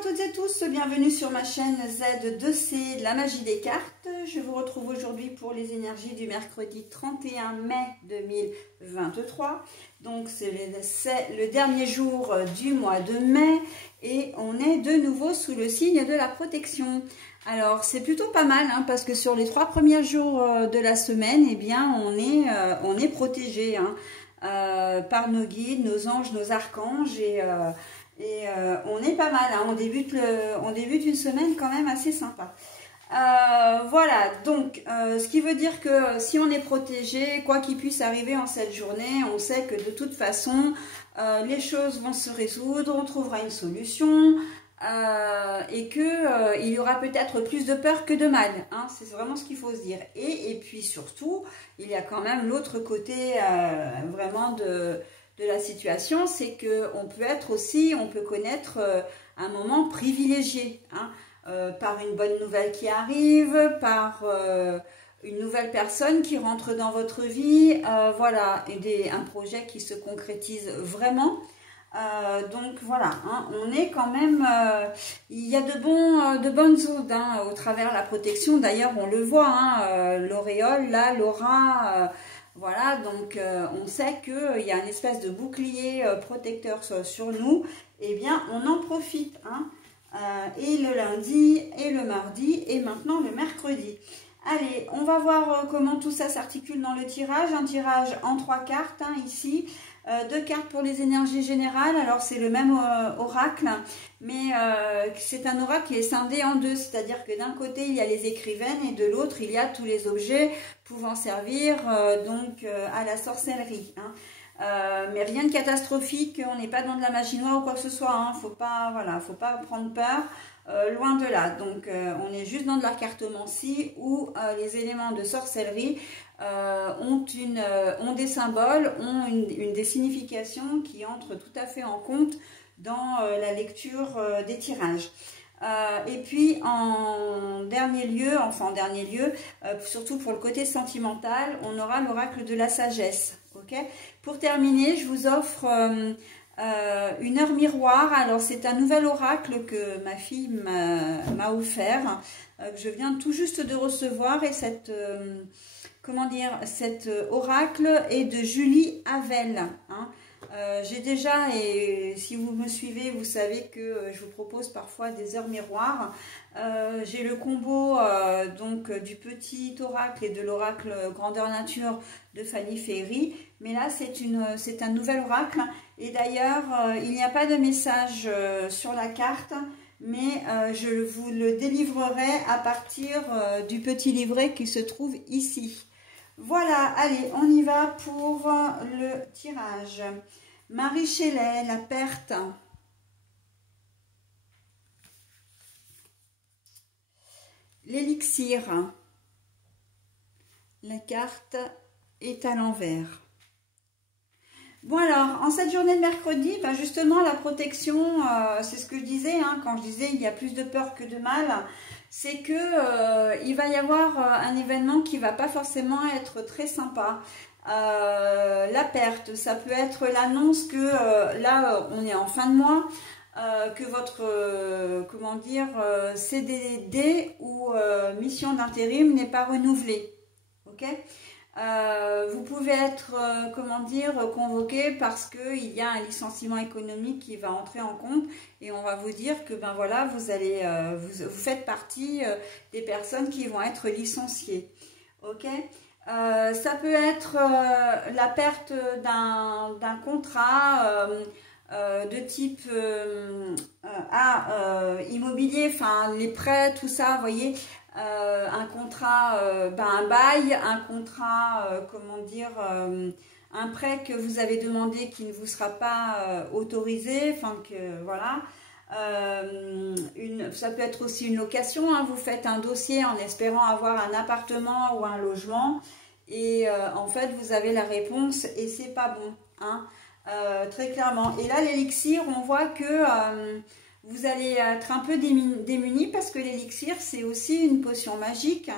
à toutes et tous, bienvenue sur ma chaîne Z2C, la magie des cartes. Je vous retrouve aujourd'hui pour les énergies du mercredi 31 mai 2023. Donc c'est le dernier jour du mois de mai et on est de nouveau sous le signe de la protection. Alors c'est plutôt pas mal parce que sur les 3 premiers jours de la semaine, eh bien on est protégé par nos guides, nos anges, nos archanges et on est pas mal, on débute une semaine quand même assez sympa. Voilà, donc ce qui veut dire que si on est protégé, quoi qu'il puisse arriver en cette journée, on sait que de toute façon, les choses vont se résoudre, on trouvera une solution et qu'il y aura peut-être plus de peur que de mal. C'est vraiment ce qu'il faut se dire. Et puis surtout, il y a quand même l'autre côté vraiment de la situation, c'est qu'on peut connaître un moment privilégié, par une bonne nouvelle qui arrive, par une nouvelle personne qui rentre dans votre vie, voilà, un projet qui se concrétise vraiment. Donc voilà, on est quand même, il y a de bonnes ondes au travers de la protection. D'ailleurs, on le voit, l'auréole, là, l'aura. Voilà, donc on sait qu'il y a une espèce de bouclier protecteur sur nous. Eh bien, on en profite. Et le lundi, et le mardi, et maintenant le mercredi. Allez, on va voir comment tout ça s'articule dans le tirage. Un tirage en 3 cartes, ici. 2 cartes pour les énergies générales. Alors, c'est le même oracle, mais c'est un oracle qui est scindé en deux. C'est-à-dire que d'un côté, il y a les écrivaines et de l'autre, il y a tous les objets pouvant servir à la sorcellerie. Mais rien de catastrophique, on n'est pas dans de la magie noire ou quoi que ce soit. Faut pas prendre peur. Loin de là, donc on est juste dans de la cartomancie où les éléments de sorcellerie ont des symboles, ont des significations qui entrent tout à fait en compte dans la lecture des tirages. Et puis en dernier lieu, surtout pour le côté sentimental, on aura l'oracle de la sagesse. Pour terminer, je vous offre une heure miroir. Alors c'est un nouvel oracle que ma fille m'a offert, que je viens tout juste de recevoir, et cet oracle est de Julie Havel. J'ai déjà, et si vous me suivez, vous savez que je vous propose parfois des heures miroirs. J'ai le combo du petit oracle et de l'oracle grandeur nature de Fanny Ferry, mais là c'est un nouvel oracle. Et d'ailleurs, il n'y a pas de message sur la carte, mais je vous le délivrerai à partir du petit livret qui se trouve ici. Voilà, allez, on y va pour le tirage. Marie Shelley, la perte. L'élixir. La carte est à l'envers. Bon alors, en cette journée de mercredi, justement la protection, c'est ce que je disais, quand je disais il y a plus de peur que de mal, c'est que il va y avoir un événement qui va pas forcément être très sympa. La perte, ça peut être l'annonce que là on est en fin de mois, que votre CDD ou mission d'intérim n'est pas renouvelée. Vous pouvez être convoqué parce qu'il y a un licenciement économique qui va entrer en compte, et on va vous dire que voilà, vous faites partie des personnes qui vont être licenciées. Ça peut être la perte d'un contrat de type immobilier, les prêts, tout ça, vous voyez. Un contrat, un bail, un contrat, un prêt que vous avez demandé qui ne vous sera pas autorisé, voilà. Ça peut être aussi une location, vous faites un dossier en espérant avoir un appartement ou un logement, et en fait vous avez la réponse et c'est pas bon, très clairement. Et là l'élixir, on voit que vous allez être un peu démunis parce que l'élixir, c'est aussi une potion magique,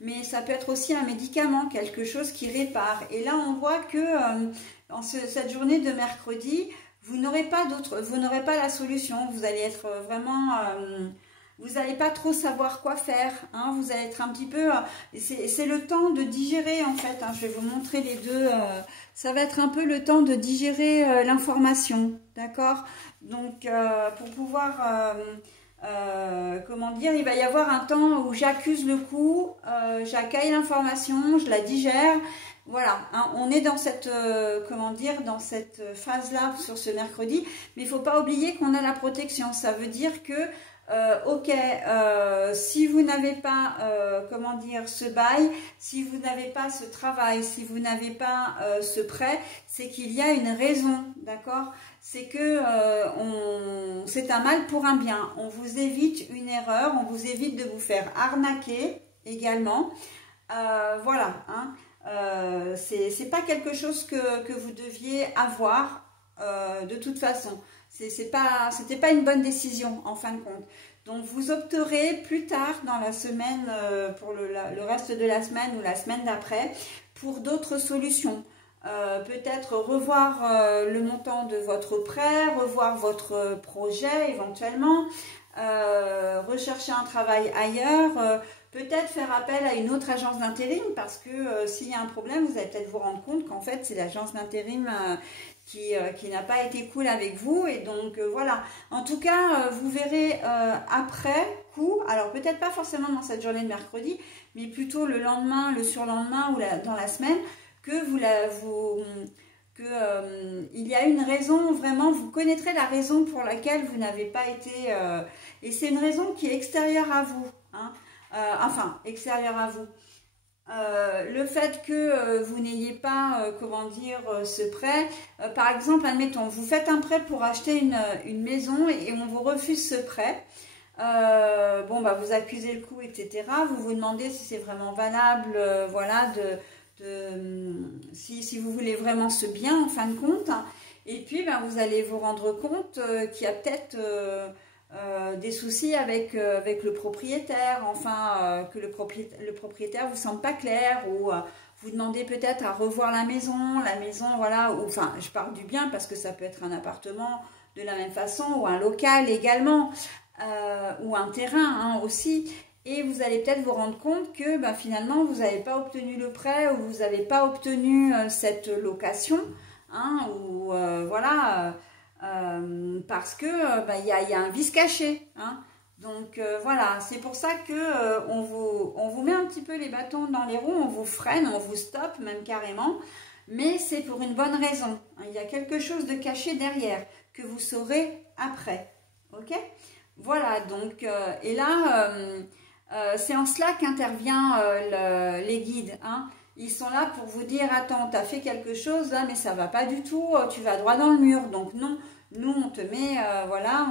mais ça peut être aussi un médicament, quelque chose qui répare. Et là, on voit que cette journée de mercredi, vous n'aurez pas la solution. Vous allez être vraiment, vous n'allez pas trop savoir quoi faire. Hein, vous allez être un petit peu, c'est le temps de digérer en fait. Hein, je vais vous montrer les deux. Ça va être un peu le temps de digérer l'information, d'accord? Donc pour pouvoir comment dire, il va y avoir un temps où j'accuse le coup, j'accueille l'information, je la digère. Voilà, hein, on est dans cette, comment dire, dans cette phase-là sur ce mercredi. Mais il ne faut pas oublier qu'on a la protection. Ça veut dire que, ok, si vous n'avez pas, comment dire, ce bail, si vous n'avez pas ce travail, si vous n'avez pas ce prêt, c'est qu'il y a une raison, d'accord? C'est que c'est un mal pour un bien. On vous évite une erreur, on vous évite de vous faire arnaquer également. Voilà, hein. C'est pas quelque chose que vous deviez avoir de toute façon. C'était pas une bonne décision en fin de compte. Donc vous opterez plus tard dans la semaine, pour le reste de la semaine ou la semaine d'après, pour d'autres solutions. Peut-être revoir le montant de votre prêt, revoir votre projet éventuellement, rechercher un travail ailleurs, peut-être faire appel à une autre agence d'intérim parce que s'il y a un problème, vous allez peut-être vous rendre compte qu'en fait c'est l'agence d'intérim qui n'a pas été cool avec vous et donc voilà. En tout cas, vous verrez après coup, alors peut-être pas forcément dans cette journée de mercredi, mais plutôt le lendemain, le surlendemain ou dans la semaine, que il y a une raison, vraiment, vous connaîtrez la raison pour laquelle vous n'avez pas été... et c'est une raison qui est extérieure à vous. Hein, enfin, extérieure à vous. Le fait que vous n'ayez pas, comment dire, ce prêt. Par exemple, admettons, vous faites un prêt pour acheter une maison et on vous refuse ce prêt. Bon, bah, vous accusez le coup, etc. Vous vous demandez si c'est vraiment valable, voilà, si vous voulez vraiment ce bien en fin de compte. Et puis ben, vous allez vous rendre compte qu'il y a peut-être des soucis avec le propriétaire, enfin que le propriétaire vous semble pas clair, ou vous demandez peut-être à revoir la maison, voilà, ou, enfin je parle du bien parce que ça peut être un appartement de la même façon, ou un local également, ou un terrain hein, aussi. Et vous allez peut-être vous rendre compte que ben, finalement, vous n'avez pas obtenu le prêt ou vous n'avez pas obtenu cette location. Hein, ou voilà, parce que ben, y a un vice caché. Hein. Donc voilà, c'est pour ça que on vous met un petit peu les bâtons dans les roues, on vous freine, on vous stoppe même carrément. Mais c'est pour une bonne raison. Hein. Il y a quelque chose de caché derrière que vous saurez après. Ok? Voilà, donc, et là... c'est en cela qu'intervient les guides. Hein. Ils sont là pour vous dire, attends, tu as fait quelque chose là, mais ça va pas du tout, tu vas droit dans le mur. Donc non, nous on te met, voilà,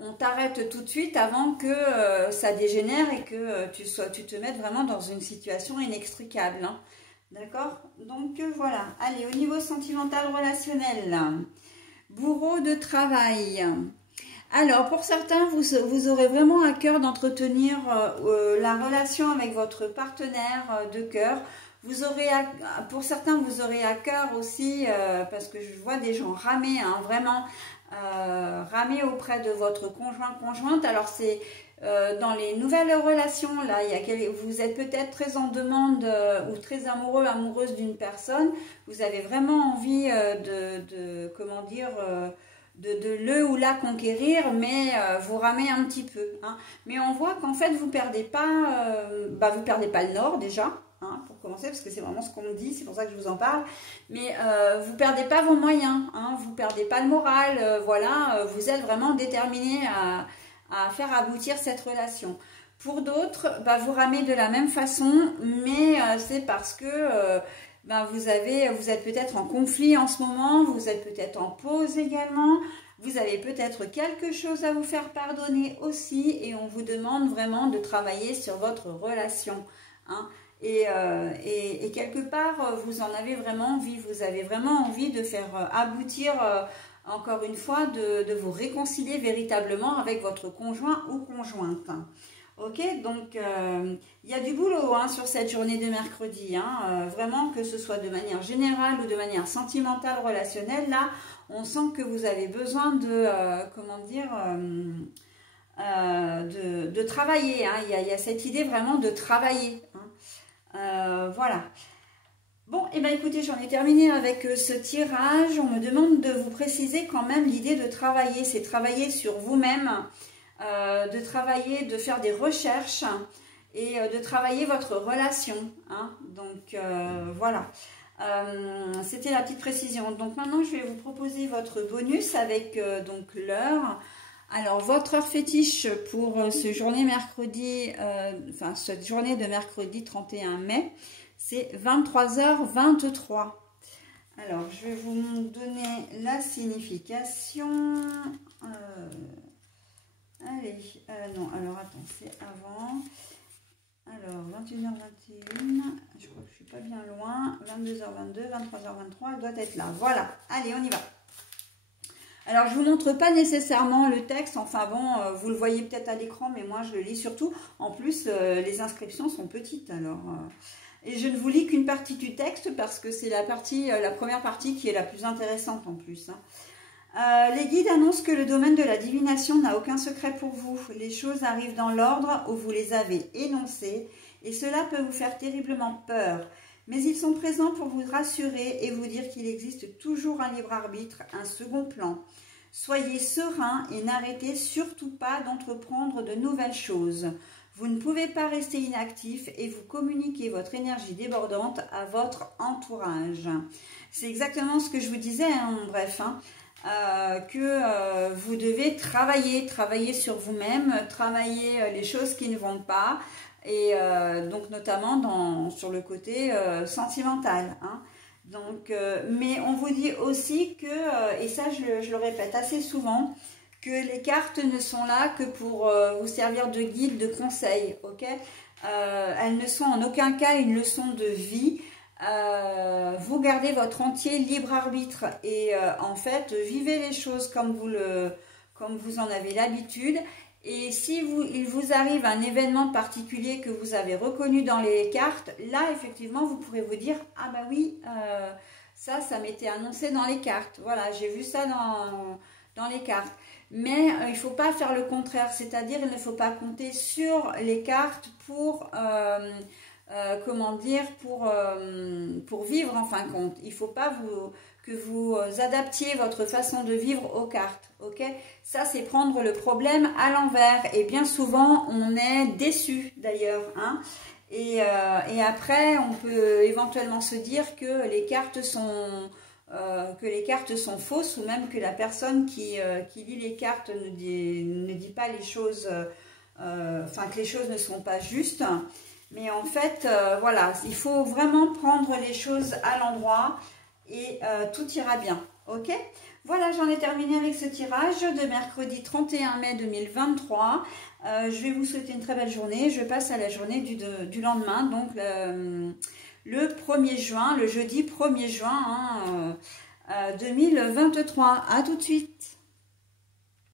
on t'arrête tout de suite avant que ça dégénère et que tu te mettes vraiment dans une situation inextricable. Hein. D'accord? Donc voilà. Allez, au niveau sentimental relationnel, bourreau de travail. Alors, pour certains, vous aurez vraiment à cœur d'entretenir la relation avec votre partenaire de cœur. Pour certains, vous aurez à cœur aussi, parce que je vois des gens ramer, hein, vraiment ramer auprès de votre conjointe. Alors, c'est dans les nouvelles relations, là, vous êtes peut-être très en demande ou très amoureuse d'une personne. Vous avez vraiment envie comment dire... de le ou la conquérir, mais vous ramez un petit peu. Hein. Mais on voit qu'en fait, vous perdez pas le nord déjà, hein, pour commencer, parce que c'est vraiment ce qu'on me dit, c'est pour ça que je vous en parle. Mais vous perdez pas vos moyens, hein, vous perdez pas le moral, voilà, vous êtes vraiment déterminé à faire aboutir cette relation. Pour d'autres, vous ramez de la même façon, mais c'est parce que... vous êtes peut-être en conflit en ce moment, vous êtes peut-être en pause également, vous avez peut-être quelque chose à vous faire pardonner aussi et on vous demande vraiment de travailler sur votre relation. Hein. Et quelque part, vous en avez vraiment envie, vous avez vraiment envie de faire aboutir, encore une fois, de vous réconcilier véritablement avec votre conjoint ou conjointe. Ok, donc il y a du boulot hein, sur cette journée de mercredi. Hein, vraiment, que ce soit de manière générale ou de manière sentimentale, relationnelle, là, on sent que vous avez besoin de, comment dire, de travailler. Hein, il y a cette idée vraiment de travailler. Hein, voilà. Bon, et bien écoutez, j'en ai terminé avec ce tirage. On me demande de vous préciser quand même l'idée de travailler. C'est travailler sur vous-même, de travailler, de faire des recherches et de travailler votre relation. Hein. Donc voilà, c'était la petite précision. Donc maintenant, je vais vous proposer votre bonus avec donc l'heure. Alors, votre heure fétiche pour cette journée de mercredi 31 mai, c'est 23h23. Alors, je vais vous donner la signification. Allez, non, alors attends, c'est avant. Alors, 21h21, je crois que je suis pas bien loin. 22h22, 23h23, elle doit être là. Voilà, allez, on y va. Alors, je ne vous montre pas nécessairement le texte. Enfin bon, vous le voyez peut-être à l'écran, mais moi, je le lis surtout. En plus, les inscriptions sont petites, alors... Et je ne vous lis qu'une partie du texte parce que c'est la première partie qui est la plus intéressante en plus. Hein. Les guides annoncent que le domaine de la divination n'a aucun secret pour vous. Les choses arrivent dans l'ordre où vous les avez énoncées et cela peut vous faire terriblement peur. Mais ils sont présents pour vous rassurer et vous dire qu'il existe toujours un libre arbitre, un second plan. Soyez serein et n'arrêtez surtout pas d'entreprendre de nouvelles choses. Vous ne pouvez pas rester inactif et vous communiquez votre énergie débordante à votre entourage. C'est exactement ce que je vous disais, hein, en bref, hein, que vous devez travailler sur vous-même, travailler les choses qui ne vont pas, et donc notamment sur le côté sentimental. Hein. Donc, mais on vous dit aussi que, et ça je le répète assez souvent, que les cartes ne sont là que pour vous servir de guide, de conseil, ok? Elles ne sont en aucun cas une leçon de vie. Vous gardez votre entier libre arbitre et en fait, vivez les choses comme vous en avez l'habitude. Et si il vous arrive un événement particulier que vous avez reconnu dans les cartes, là, effectivement, vous pourrez vous dire « Ah bah oui, ça m'était annoncé dans les cartes. Voilà, j'ai vu ça dans les cartes. » Mais il ne faut pas faire le contraire, c'est-à-dire il ne faut pas compter sur les cartes pour, comment dire, pour vivre en fin de compte. Il ne faut pas que vous adaptiez votre façon de vivre aux cartes, ok? Ça, c'est prendre le problème à l'envers et bien souvent, on est déçu d'ailleurs, hein? Et après, on peut éventuellement se dire que les cartes sont fausses ou même que la personne qui lit les cartes ne dit pas les choses, enfin que les choses ne sont pas justes. Mais en fait, voilà, il faut vraiment prendre les choses à l'endroit et tout ira bien, ok? Voilà, j'en ai terminé avec ce tirage de mercredi 31 mai 2023. Je vais vous souhaiter une très belle journée. Je passe à la journée du lendemain, donc le 1er juin, le jeudi 1er juin 2023. À tout de suite.